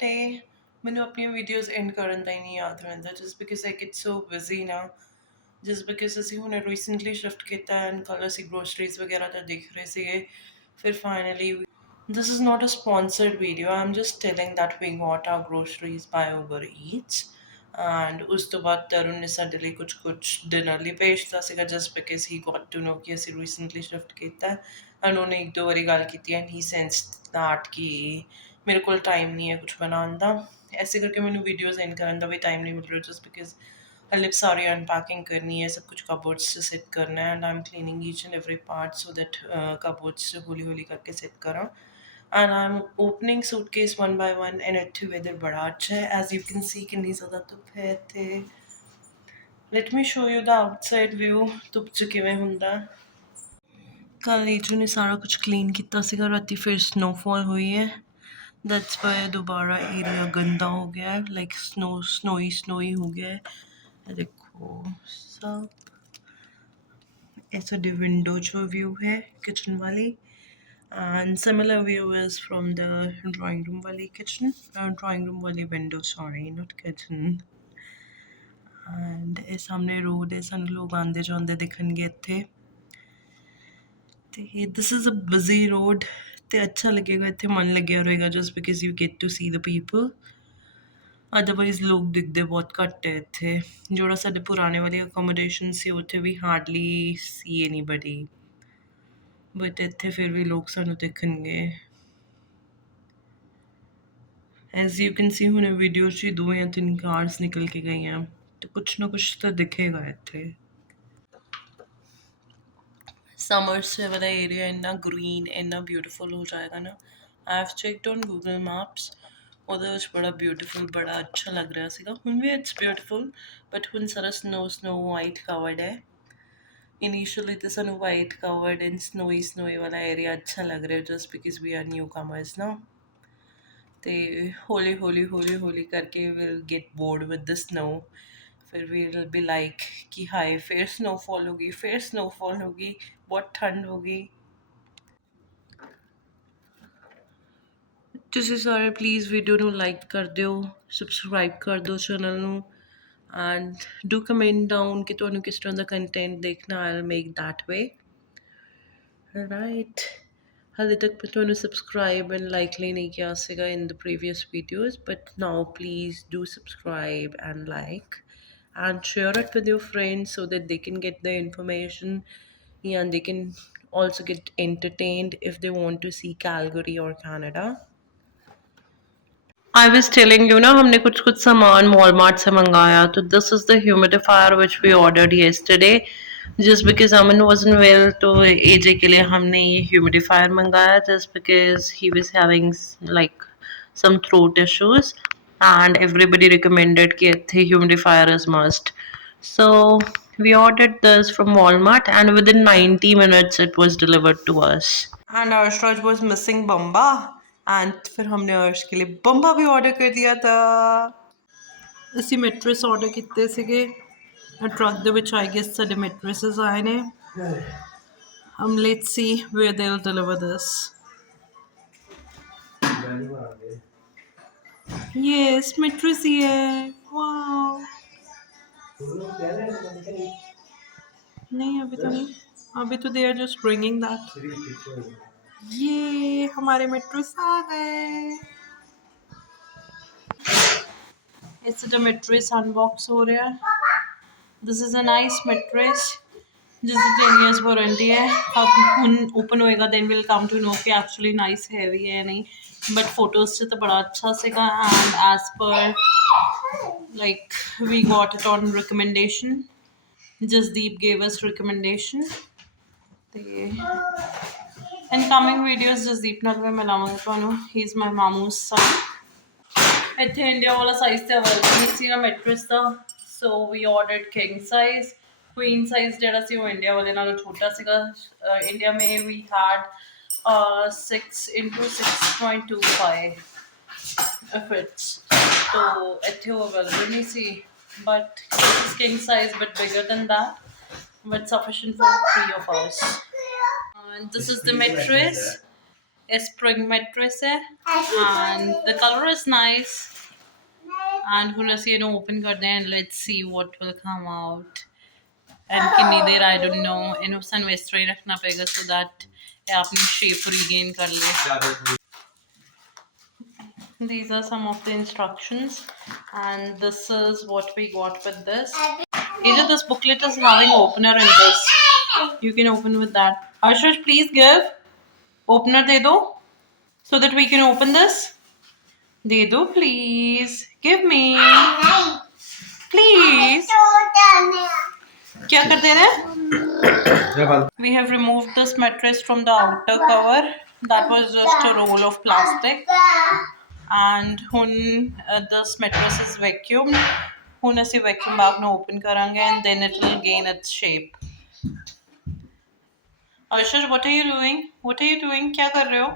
ਡੇ ਮੈਨੂੰ ਆਪਣੀਆਂ videos and ਕਰਨ ਦਾ ਹੀ ਨਹੀਂ ਯਾਦ ਰਹਿੰਦਾ ਜਸਟ ਬਿਕਾਜ਼ ਆਈ ਗੈਟ ਸੋ ਬਿਜ਼ੀ ਨਾ ਜਸਟ ਬਿਕਾਜ਼ ਅਸੀਂ ਹੁਣ ਰੀਸੈਂਟਲੀ ਸ਼ਿਫਟ ਕੀਤਾ ਐਂਡ ਕੱਲ੍ਹ ਅਸੀਂ ਗਰੋਸਰੀਜ਼ ਵਗੈਰਾ ਤਾਂ ਦੇਖ ਰਹੇ ਸੀਗੇ ਫਿਰ finally this is not a sponsored video. I'm just telling that we got our groceries by Uber Eats. And ਉਸ ਤੋਂ ਬਾਅਦ ਤਰੁਣ ਨੇ ਸਾਡੇ ਲਈ ਕੁਝ ਡਿਨਰ ਲਈ ਭੇਜਤਾ ਸੀਗਾ just because he got to know ਕਿ ਅਸੀਂ ਰੀਸੈਂਟਲੀ ਸ਼ਿਫਟ ਕੀਤਾ ਐਂਡ ਉਹਨੇ ਇੱਕ ਦੋ ਵਾਰੀ ਗੱਲ ਕੀਤੀ ਐਂਡ ਹੀ ਸੈਂਸਡ ਦੈਟ ਕਿ ਮੇਰੇ ਕੋਲ ਟਾਈਮ ਨਹੀਂ ਹੈ ਕੁਝ ਬਣਾਉਣ ਦਾ ਐਸੇ ਕਰਕੇ ਮੈਨੂੰ ਵੀਡੀਓਜ਼ ਐਂਡ ਕਰਨ ਦਾ ਵੀ ਟਾਈਮ ਨਹੀਂ ਮਿਲ ਰਿਹਾ ਜਸਟ ਬਿਕਾਜ਼ ਹਲੇ ਸਾਰੀ ਅਨਪੈਕਿੰਗ ਕਰਨੀ ਹੈ ਸਭ ਕੁਝ ਕਬੋਰਡਸ 'ਚ ਸੈੱਟ ਕਰਨਾ ਹੈ and I am cleaning each and every part so that cupboards 'ਚ ਹੌਲੀ ਹੌਲੀ ਕਰਕੇ ਸੈੱਟ ਕਰਾਂ and I'm opening suitcase one by one and ਇੱਥੇ weather ਬੜਾ ਅੱਛਾ ਹੈ as you can see ਕਿੰਨੀ ਜ਼ਿਆਦਾ ਧੁੱਪ ਹੈ ਇੱਥੇ let me show you the outside view ਧੁੱਪ 'ਚ ਕਿਵੇਂ ਹੁੰਦਾ ਕੱਲ੍ਹ ਨੀਚੂ ਨੇ ਸਾਰਾ ਕੁਝ ਕਲੀਨ ਕੀਤਾ ਸੀਗਾ ਰਾਤੀ ਫਿਰ ਸਨੋਫਾਲ ਹੋਈ ਹੈ that's why ਦੁਬਾਰਾ ਏਰੀਆ ਗੰਦਾ ਹੋ ਗਿਆ ਹੈ ਲਾਈਕ ਸਨੋਈ ਹੋ ਗਿਆ ਹੈ ਇਹ ਦੇਖੋ ਸਭ ਇਹ ਸਾਡੀ ਵਿੰਡੋ 'ਚੋਂ ਵਿਊ ਹੈ ਕਿਚਨ ਵਾਲੀ and similar view is from the drawing room wali kitchen drawing room wali window sorry not kitchen and ਇਹ ਸਾਹਮਣੇ ਰੋਡ ਹੈ ਸਾਨੂੰ ਲੋਕ ਆਉਂਦੇ ਜਾਂਦੇ ਦਿਖਣਗੇ ਇੱਥੇ ਤੇ this is a busy road ਤੇ ਅੱਛਾ ਲੱਗੇਗਾ ਇੱਥੇ ਮਨ ਲੱਗਿਆ ਰਹੇਗਾ just because you get to see the people otherwise ਲੋਕ ਦਿਖਦੇ ਬਹੁਤ ਘੱਟ ਹੈ ਇੱਥੇ ਜਿਹੜਾ ਸਾਡੇ ਪੁਰਾਣੇ ਵਾਲੀ ਅਕੋਮੋਡੇਸ਼ਨ ਸੀ ਉੱਥੇ ਵੀ ਹਾਰਡਲੀ ਸੀ ਐਨੀਬਡੀ ਬਟ ਇੱਥੇ ਫਿਰ ਵੀ ਲੋਕ ਸਾਨੂੰ ਦੇਖਣਗੇ ਐਜ਼ ਯੂ ਕੈਨ ਸੀ ਹੁਣੇ ਵੀਡੀਓ 'ਚ 2 ਜਾਂ 3 ਕਾਰਸ ਨਿਕਲ ਕੇ ਗਈਆਂ ਤੇ ਕੁਛ ਨਾ ਕੁਛ ਤਾਂ ਦਿਖੇਗਾ ਇੱਥੇ ਸਮਰਸ ਵਾਲਾ ਏਰੀਆ ਇੰਨਾ ਗ੍ਰੀਨ ਇੰਨਾ ਬਿਊਟੀਫੁਲ ਹੋ ਜਾਏਗਾ ਨਾ I have checked on Google maps ਉਹਦੇ ਵਿੱਚ ਬੜਾ ਬਿਊਟੀਫੁਲ ਬੜਾ ਅੱਛਾ ਲੱਗ ਰਿਹਾ ਸੀਗਾ ਹੁਣ ਵੀ ਇਟਸ ਬਿਊਟੀਫੁਲ ਬਟ ਹੁਣ ਸਾਰਾ ਸਨੋ ਵਾਈਟ ਕਵਰਡ ਹੈ ਇਨੀਸ਼ੀਅਲੀ ਤਾਂ ਸਾਨੂੰ ਵਾਈਟ ਕਵਰਡ ਐਂਡ ਸਨੋਈ ਵਾਲਾ ਏਰੀਆ ਅੱਛਾ ਲੱਗ ਰਿਹਾ just because we are newcomers ਨਾ ਤੇ ਹੌਲੀ ਕਰਕੇ will get bored with the snow ਫਿਰ ਵਿਲ ਬੀ ਲਾਈਕ ਕਿ ਹਾਏ ਫਿਰ ਸਨੋਫਾਲ ਹੋ ਗਈ ਬਹੁਤ ਠੰਡ ਹੋ ਗਈ ਤੁਸੀਂ ਸਾਰੇ ਪਲੀਜ਼ ਵੀਡੀਓ ਨੂੰ ਲਾਈਕ ਕਰ ਦਿਓ ਸਬਸਕ੍ਰਾਈਬ ਕਰ ਦਿਓ ਚੈਨਲ ਨੂੰ ਐਂਡ ਡੂ ਕਮੈਂਟ ਡਾਊਨ ਕਿ ਤੁਹਾਨੂੰ ਕਿਸ ਤਰ੍ਹਾਂ ਦਾ ਕੰਟੈਂਟ ਦੇਖਣਾ I will make that way right ਹਾਲੇ ਤੱਕ ਮੈਂ ਤੁਹਾਨੂੰ ਸਬਸਕ੍ਰਾਈਬ ਐਂਡ ਲਾਈਕ ਲਈ ਨਹੀਂ ਕਿਹਾ ਸੀਗਾ in the previous videos but now please do subscribe and like and share it with your friends so that they can get the information and they can also get entertained if they want to see Calgary or Canada. I was telling you ना हमने कुछ सामान Walmart से मंगाया तो this is the humidifier which we ordered yesterday just because Aman wasn't well तो AJ के लिए हमने ये humidifier मंगाया just because he was having like some throat issues and everybody recommended कि इत्थे humidifier is must so we ordered this from Walmart and within 90 minutes it was delivered to us and Arshaj was missing Bamba and फिर हमने अर्श के लिए बम्बा भी ऑर्डर कर दिया था ਅਸੀਂ ਮੈਟਰੈਸ ਆਰਡਰ ਕੀਤੇ ਸੀਗੇ ਟਰੱਕ ਦੇ ਵਿੱਚ ਆਈ ਗੈਸ ਸਾਡੇ ਮੈਟਰੈਸਸ ਆਏ ਨੇ let's see where they will deliver this yes mattress ही है वाओ नहीं अभी तो they are just bringing that ये हमारे मैट्रेस आ गए इट्स द मैट्रेस अनबॉक्स हो रहा है this is a nice mattress जिसकी 10 years वारंटी है अब ओपन होएगा then will come to know कि एक्चुअली नाइस हैवी है नहीं बट फोटोज से तो बड़ा अच्छा सीगा एंड एज पर like we got it on recommendation Jasdeep gave us recommendation ਤੇ in coming videos Jasdeep ਨਾਲ ਵੀ ਮਿਲਾਵਾਂਗੇ ਤੁਹਾਨੂੰ he is my ਮਾਮੂ's son ਇੱਥੇ ਇੰਡੀਆ ਵਾਲਾ ਸਾਈਜ਼ ਤੇ ਅਵੇਲੇਬਲ ਨਹੀਂ ਸੀ ਨਾ ਮੈਟਰੈਸ ਦਾ so we ordered king size queen size ਜਿਹੜਾ ਸੀ ਉਹ ਇੰਡੀਆ ਵਾਲੇ ਨਾਲੋਂ ਛੋਟਾ ਸੀਗਾ ਇੰਡੀਆ ਮੇ we had 6 into 6.25 if it's so ਇੱਥੇ ਉਹ ਅਵੇਲੇਬਲ ਨਹੀਂ ਸੀ but this is king size but bigger than that but sufficient for 3 of us and this is the mattress spring mattress है and the color is nice and थोड़ा सी open कर दें and let's see what will come out and कितनी देर I don't know sun west ही रखना पड़ेगा so that ये अपनी shape regain कर ले. These are some of the instructions and this is what we got with this. Either this booklet is having opener in this. You can open with that. Ashush, please give. Opener de do. So that we can open this. De do, please. Give me. Please. क्या कर दे रहे? We have removed this mattress from the outer cover. That was just a roll of plastic. And ਹੁਣ this mattress is vacuumed. ਹੁਣ ਅਸੀਂ vacuum bag ਨੂੰ open करेंगे and then it will gain its shape. Ashush, what are you doing? What are you doing? क्या कर रहे हो?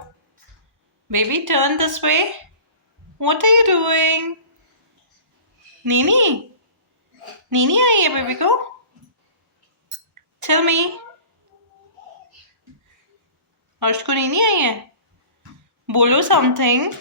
Baby, turn this way. What are you doing? नीनी? नीनी आई है बेबी को? Tell me. अर्श को नीनी आई है? बोलो something.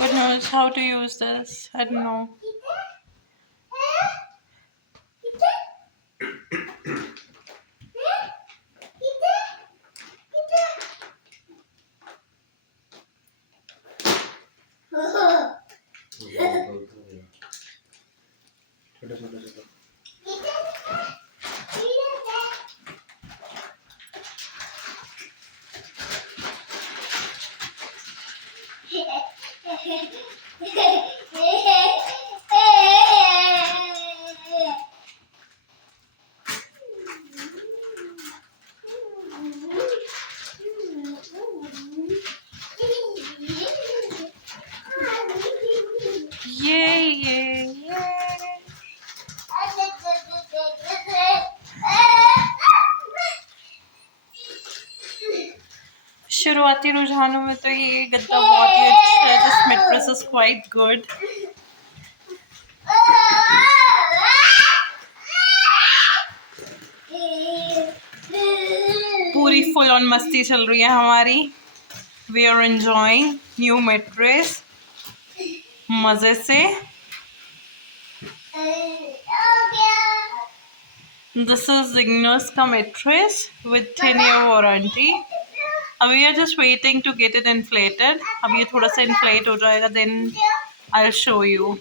But knows how to use this. I don't know. शुरुआती रुझानों में तो ये गद्दा बहुत ही अच्छा है. This mattress is quite good. पूरी full on मस्ती चल रही है हमारी. We are enjoying new mattress. मजे से. This is Jingxun का mattress with 10-year warranty. अब we are just waiting to get it inflated. अब ये थोड़ा सा inflate हो जाएगा then I'll show you.